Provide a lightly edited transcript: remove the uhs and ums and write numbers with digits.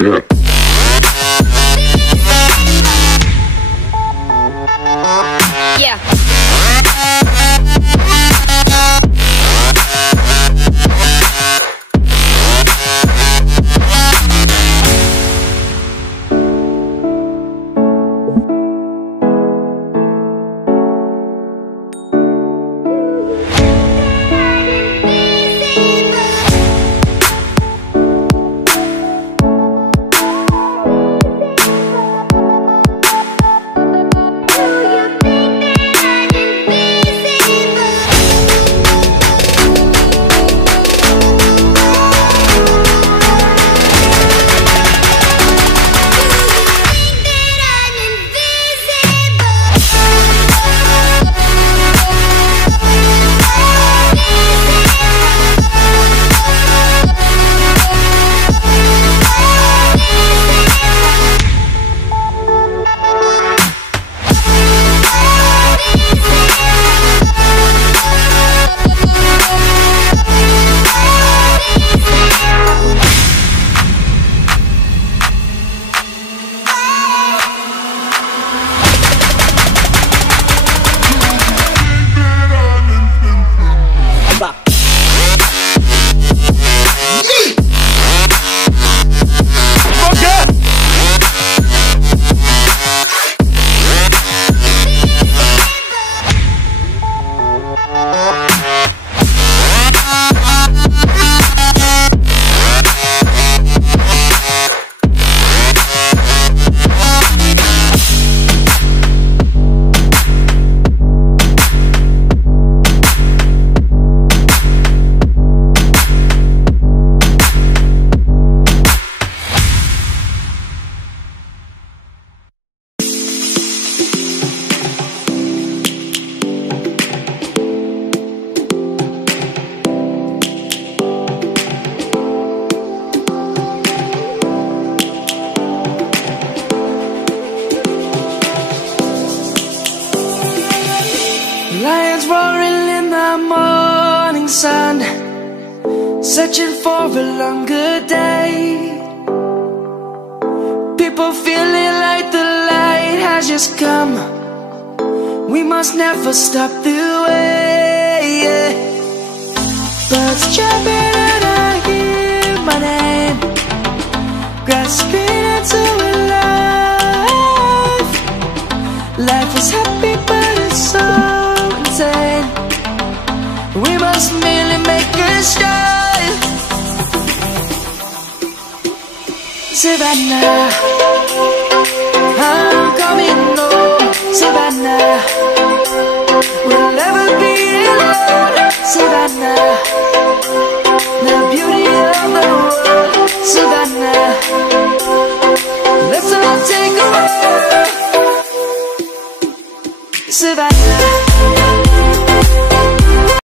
Yeah. Lions roaring in the morning sun, searching for a longer day. People feeling like the light has just come. We must never stop the way. Birds chirping and I hear my name, grasping into a life. Life is happy but it's so insane. We must merely make a start. Savannah,